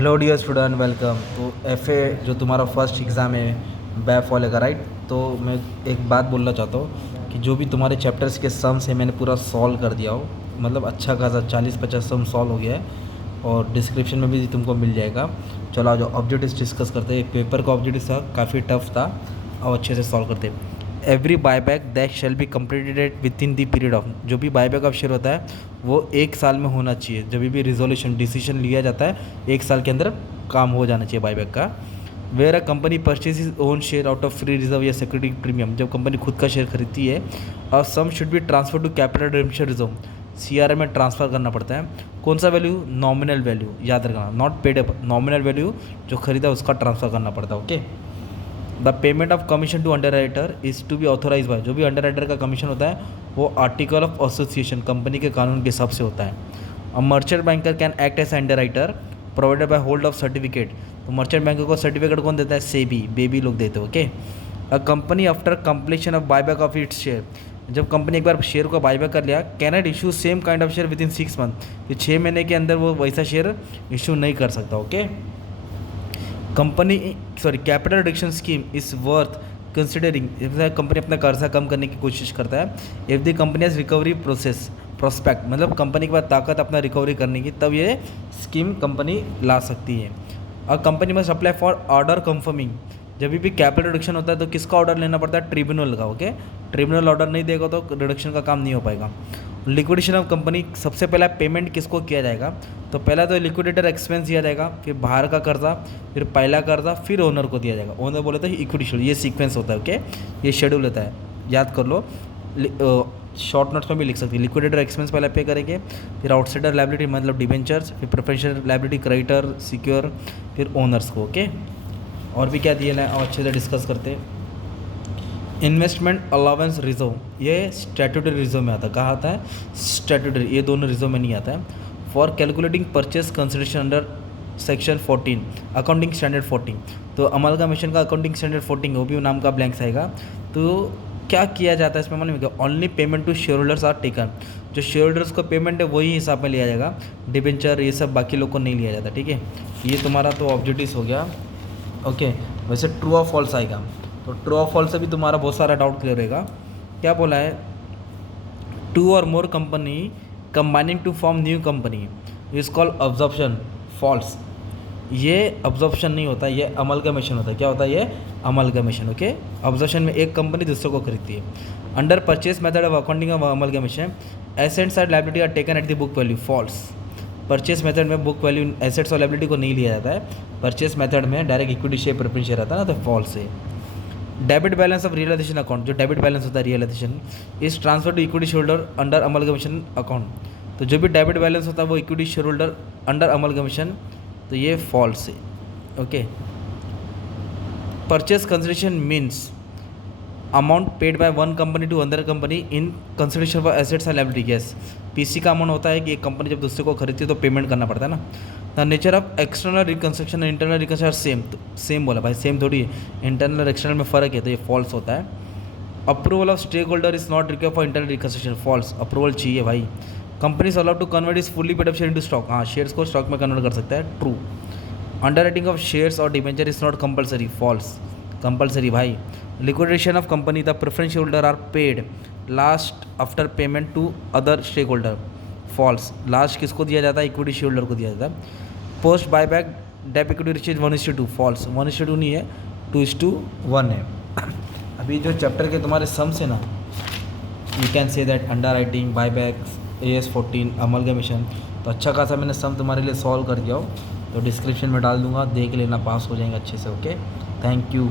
Hello dear student, welcome. तो FA जो तुम्हारा फर्स्ट एग्ज़ाम है बैफ वाले का, राइट। तो मैं एक बात बोलना चाहता हूँ कि जो भी तुम्हारे चैप्टर्स के सम्स है मैंने पूरा सॉल्व कर दिया हो, मतलब अच्छा खासा 40-50 सम सॉल्व हो गया है और डिस्क्रिप्शन में भी तुमको मिल जाएगा। चलो जो ऑब्जेक्टिव्स डिस्कस करते हैं। पेपर का ऑब्जेक्टिव था, काफ़ी टफ था और अच्छे से सॉल्व करते हैं। Every buyback that shall be completed with in the period of, जो भी बायबैक ऑफ शेयर होता है वो 1 साल में होना चाहिए। जब भी रिजोल्यूशन डिसीजन लिया जाता है 1 साल के अंदर काम हो जाना चाहिए बायबैक का। Where a company purchase is own share out of free reserve या सिक्योरिटी प्रीमियम, जब कंपनी खुद का शेयर खरीदती है और sum should be transfer to capital redemption reserve, CRA में ट्रांसफ़र करना पड़ता है। कौन सा वैल्यू? नॉमिनल वैल्यू, याद रखना, not paid up, nominal value जो खरीदा उसका ट्रांसफ़र करना पड़ता है। Okay. The payment of commission to underwriter is to be authorise by, जो भी अंडर राइटर का कमीशन होता है वो आर्टिकल ऑफ एसोसिएशन, कंपनी के कानून के हिसाब से होता है। A merchant banker can act as underwriter provided by hold of certificate, तो मर्चेंट बैंकर को सर्टिफिकेट कौन देता है? सेबी, बेबी लोग देते हो। Okay. A company after completion of buyback of its share, जब कंपनी एक बार शेयर को बायबैक कर लिया, can not issue same kind of share within 6 month, तो 6 महीने के अंदर वो वैसा शेयर इशू नहीं कर सकता। Okay. Company capital reduction scheme is worth considering, company अपना कर्जा कम करने की कोशिश करता है। If the company has recovery process prospect, मतलब कंपनी के पास ताकत अपना रिकवरी करने की, तब ये स्कीम कंपनी ला सकती है। और company must apply for order confirming, जब भी कैपिटल रिडक्शन होता है तो किसका ऑर्डर लेना पड़ता है? ट्रिब्यूनल का। ओके। ट्रिब्यूनल ऑर्डर नहीं देगा तो रिडक्शन का काम नहीं हो पाएगा। लिक्विडेशन ऑफ कंपनी, सबसे पहला पेमेंट किसको किया जाएगा? तो पहला तो लिक्विडेटर एक्सपेंस दिया जाएगा, फिर बाहर का कर्जा, फिर पहला कर्जा, फिर ओनर को दिया जाएगा। ओनर बोले तो इक्विटी शेड्यूल, ये सीक्वेंस होता है। ओके। ये शेड्यूल होता है, याद कर लो। शॉर्ट नोट्स में भी लिख सकते हैं। लिक्विडेटर एक्सपेंस पहले पे करेंगे, फिर आउटसाइडर लायबिलिटी मतलब डिबेंचर्स, फिर प्रेफरेंशियल लायबिलिटी क्रेडिटर, सिक्योर, फिर ओनर्स को। ओके। और भी क्या दिया है और अच्छे से डिस्कस करते हैं। इन्वेस्टमेंट अलाउंस रिजर्व, ये स्टैट्यूटरी रिजर्व में आता है। कहाँ आता है? स्टैट्यूटरी, ये दोनों रिजर्व में नहीं आता है। For calculating purchase consideration under section 14 accounting standard 14, तो अमाल्गमेशन का अकाउंटिंग स्टैंडर्ड 14 वो भी नाम का ब्लैंक्स आएगा। तो क्या किया जाता है इसमें मालूम है? Only payment to shareholders are taken, जो शेयर होल्डर्स को पेमेंट है वही हिसाब में लिया जाएगा, डिबेंचर ये सब बाकी लोग को नहीं लिया जाता। ठीक है, ये तुम्हारा तो ऑब्जेक्टिव्स हो गया। ओके। वैसे ट्रू और फॉल्स आएगा, तो ट्रू और फॉल्स से भी तुम्हारा बहुत सारा डाउट क्लियर रहेगा। क्या बोला है? 2 और more company combining to form new company is called absorption. False, ये अब्जॉर्प्शन नहीं होता, ये अमलगमेशन होता है। क्या होता है? ये अमलगमेशन। ओके। अब्जॉर्प्शन में एक कंपनी दूसरे को खरीदती है। Under purchase method of accounting of amalgamation assets and liability are taken at the book value. False, purchase method में बुक वैल्यू एसेट्स और लायबिलिटी को नहीं लिया जाता है। परचेस मेथड में direct equity share preference share आता है ना, तो फॉल्स है। Debit balance of realisation account, जो डेबिट बैलेंस होता है realisation, is transfer to equity shareholder under amalgamation account, तो जो भी डेबिट बैलेंस होता है वो equity shareholder under amalgamation, तो ये फॉल्स है। Okay. Purchase consideration means amount paid by one company to other company in consideration for assets and liability. Yes, PC का अमाउंट होता है कि एक कंपनी जब दूसरे को खरीदती है तो पेमेंट करना पड़ता है ना। The nature of external reconstruction and internal reconstruction same, तो सेम बोला भाई, सेम थोड़ी है, इंटरनल और एक्सटर्नल में फ़र्क है, तो ये फॉल्स होता है। Approval of stake holder is not required for internal reconstruction. False, approval चाहिए भाई। Company allowed to convert is fully paid up share into stock, हाँ शेयर्स को स्टॉक में कन्वर्ट कर सकता है। True. Under writing of shares और debenture is not compulsory. False, compulsory भाई। Liquidation of company the preference share holder are paid last after payment to other stake holder. False, last किसको दिया जाता है? इक्विटी शेयर होल्डर को दिया जाता है। Post buyback debt equity ratio 1:2। False, 1:2 नहीं है, 2:1 है। अभी जो चैप्टर के तुम्हारे सम्स है ना, you can say that under writing, buyback, AS 14, amalgamation, तो अच्छा खासा मैंने सम तुम्हारे लिए सॉल्व कर दिया हो, तो डिस्क्रिप्शन में डाल दूंगा, देख लेना, पास हो जाएंगे अच्छे से। Okay, thank you.